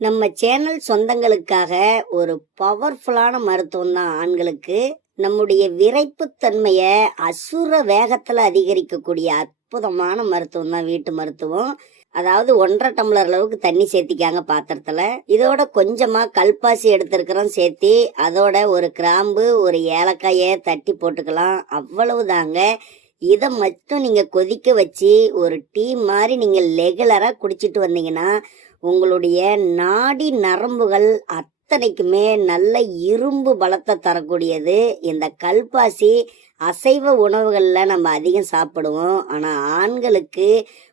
நம்ம சேனல் சொந்தங்களுக்காக ஒரு பவர்ஃபுல்லான மருத்துவம் தான் ஆண்களுக்கு. நம்முடைய விரைப்புத்தன்மையை அசுர வேகத்துல அதிகரிக்கக்கூடிய அற்புதமான மருத்துவம் தான் வீட்டு மருத்துவம். அதாவது 1.5 டம்ளர் அளவுக்கு தண்ணி சேர்த்திக்காங்க பாத்திரத்துல. இதோட கொஞ்சமா கல்பாசி எடுத்திருக்கிறோம் சேர்த்தி, அதோட ஒரு கிராம்பு ஒரு ஏலக்காயை தட்டி போட்டுக்கலாம். அவ்வளவுதாங்க. இதை மட்டும் நீங்க கொதிக்க வச்சு ஒரு டீ மாதிரி நீங்க ரெகுலரா குடிச்சிட்டு வந்தீங்கன்னா உங்களுடைய நாடி நரம்புகள் அத்தனைக்குமே நல்ல இரும்பு பலத்தை தரக்கூடியது. இந்த கல்பாசி அசைவ உணவுகள்ல நம்ம அதிகம் சாப்பிடுவோம். ஆனா ஆண்களுக்கு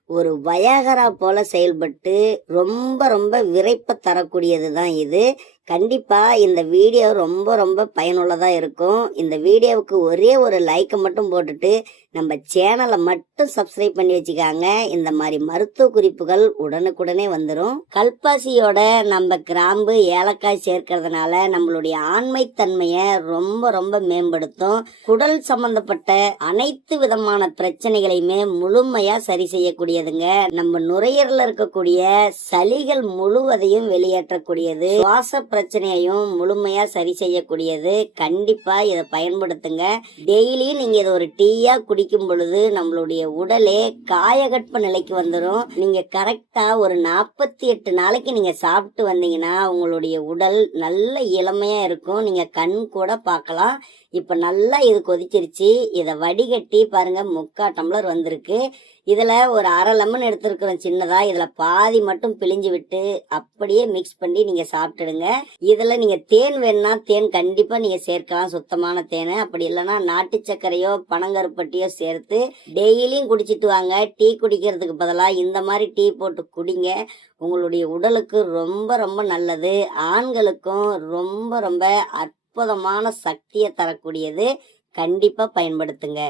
ஒரு வயாகரா போல செயல்பட்டு ரொம்ப ரொம்ப விரைப்ப தரக்கூடியது தான் இது. கண்டிப்பா இந்த வீடியோ ரொம்ப ரொம்ப பயனுள்ளதா இருக்கும். இந்த வீடியோவுக்கு ஒரே ஒரு லைக்கை மட்டும் போட்டுட்டு நம்ம சேனலை மட்டும் சப்ஸ்கிரைப் பண்ணி வச்சுக்காங்க. இந்த மாதிரி மருத்துவ குறிப்புகள் உடனுக்குடனே வந்துடும். கல்பாசியோட நம்ம கிராம்பு ஏலக்காய் சேர்க்கறதுனால நம்மளுடைய ஆண்மைத்தன்மையை ரொம்ப ரொம்ப மேம்படுத்தும். குடல் சம்பந்தப்பட்ட அனைத்து விதமான பிரச்சனைகளையுமே முழுமையா சரி செய்யக்கூடியதுங்க. நம்ம நுரையீரல்ல இருக்கக்கூடிய சளிகள் முழுவதையும் வெளியேற்றக்கூடியது. சுவாச பிரச்சனையையும் முழுமையா சரி செய்யக்கூடியது. கண்டிப்பா இதை பயன்படுத்துங்க. டெய்லியும் நீங்க இதை ஒரு டீயா குடிக்கும் பொழுது நம்மளுடைய உடலே காயகற்ப நிலைக்கு வந்துடும். நீங்க கரெக்டா ஒரு 48 நாளைக்கு நீங்க சாப்பிட்டு வந்தீங்கன்னா உங்களுடைய உடல் நல்ல இளமையா இருக்கும். நீங்க கண் கூட பார்க்கலாம். இப்ப நல்லா இது கொதிச்சிருச்சு. இதை வடிகட்டி பாருங்க, 3/4 டம்ளர் வந்திருக்கு. இதுல ஒரு அரை லெமன் எடுத்திருக்கிறோம் சின்னதா. இதுல பாதி மட்டும் பிழிஞ்சு விட்டு அப்படியே மிக்ஸ் பண்ணி நீங்க சாப்பிட்டுடுங்க. இதுல நீங்க தேன் வேணும்னா தேன் கண்டிப்பா நீங்க சேர்க்கலாம், சுத்தமான தேனை. அப்படி இல்லைன்னா நாட்டு சர்க்கரையோ பனங்கருப்பட்டியோ சேர்த்து டெய்லியும் குடிச்சிட்டு வாங்க. டீ குடிக்கிறதுக்கு பதிலாக இந்த மாதிரி டீ போட்டு குடிங்க. உங்களுடைய உடலுக்கு ரொம்ப ரொம்ப நல்லது. ஆண்களுக்கும் ரொம்ப ரொம்ப அற்புதமான சக்தியை தரக்கூடியது. கண்டிப்பா பயன்படுத்துங்க.